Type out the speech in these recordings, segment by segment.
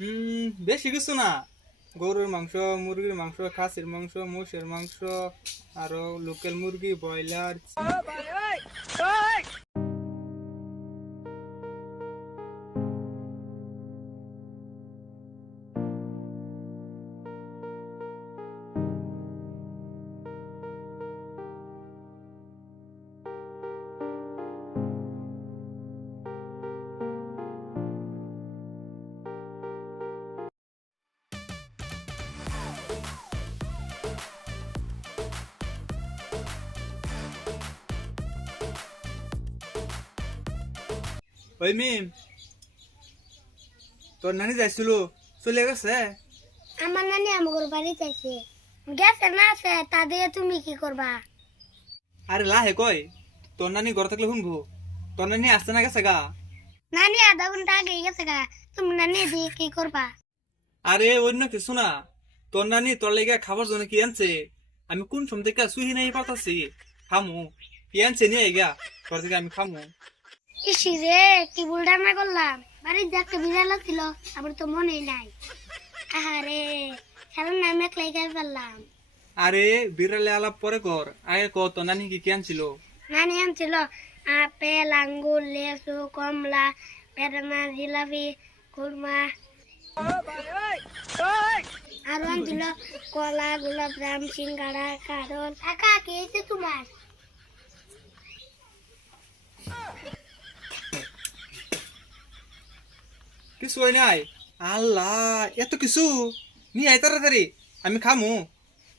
হুম, বেশি কিছু না। গরুর মাংস, মুরগির মাংস, খাসির মাংস, মোষের মাংস, আরও লোকাল মুরগি, ব্রয়লার। ওই মিম তোর নানি যাইছিল চলে গেছে? আমার নানি আমার বাড়িতে আছে গেছে না আছে তা দিয়ে তুমি কি করবা? আরে লাহে কই তোর নানি ঘর থাকলে শুনব। তোর নানি আসতে না গেছে গা? নানি আধা ঘণ্টা আগে গেছে গা তুমি নানি দিয়ে কি করবা? আরে অন্য কিছু না তোর নানি তোর লেগে খাবার জন্য কি আনছে? আমি কোন সময় থেকে সুহি নাই পাতাছি। খামু কি আনছে নিয়ে গা তোর থেকে আমি খামু। ইসি রে কি বুলডা না করলাম? বাড়ির দেখতে বিড়াল ছিল আবার তো মনে নাই। আহারে কারণ আমি একলাই গায়ে ফেললাম। আরে বিড়ালে আলাপ পরে কর। আগে ক তোর নানি কি কি আনছিল? নানি আনছিল আপেল আঙ্গুর লেসু কমলা বেদানা জিলাপি খুরমা। আরও আনছিল কলা গোলাপ জাম সিঙ্গাড়া কারণ কাকা কি তোমার? কিছু হয় নাই? আল্লাহ এত কিছু? নিয়ে আয় তাড়াতাড়ি আমি খামু।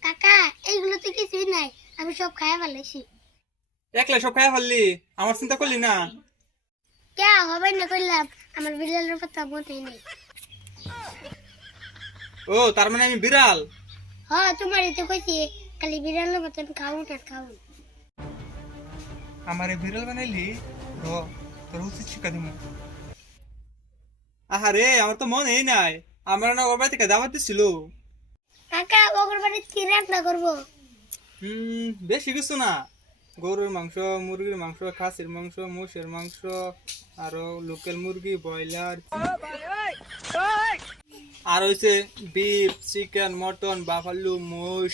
কাকা এইগুলো তো কিছুই নাই আমি সব খাই ফেলেছি একলা সব খাই ফেললি? আমার চিন্তা করলি না? কে হবে না করলাম আমার বিড়ালের কথা মনে নেই। ও তার মানে আমি বিড়াল? হ তোমার এতে কইছি খালি বিড়ালের মতন খাও না খাও আমার বিড়াল বানাইলি? র তোর উচিত শিক্ষা দিব আহারে আমার তো মন এই নাই। আমার না ওর বাড়ি থেকে দাওয়াত দিছিল। কাকা ওগর বাড়িতে কি রান্না করব? হুম বেশি কিছু না। গরুর মাংস মুরগির মাংস খাসির মাংস মোষের মাংস আরও লোকাল মুরগি ব্রয়লার। আর হইছে বিফ চিকেন মটন বাফালু মোষ।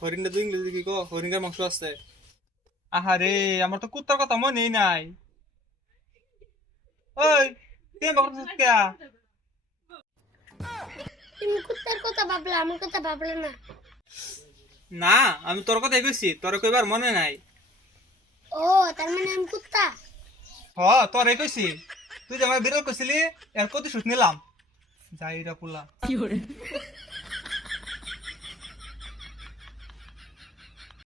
হরিণটা তো ইংরেজি কি কো হরিণের মাংস আছে। আহারে আমার তো কুত্তার কথা মনেই নাই। ওই তুই বাবার তুমি কুত্তার কথা ভাবলা আমার কথা ভাবলা না। না আমি তোর কথাই কইছি তোর কইবার মনে নাই। ও তার মানে আমি কুত্তা? হ তোরে কইছি। তুই যে আমার বিড়াল কইছিলি এর কত শুট নিলাম। যাই রা পুলা।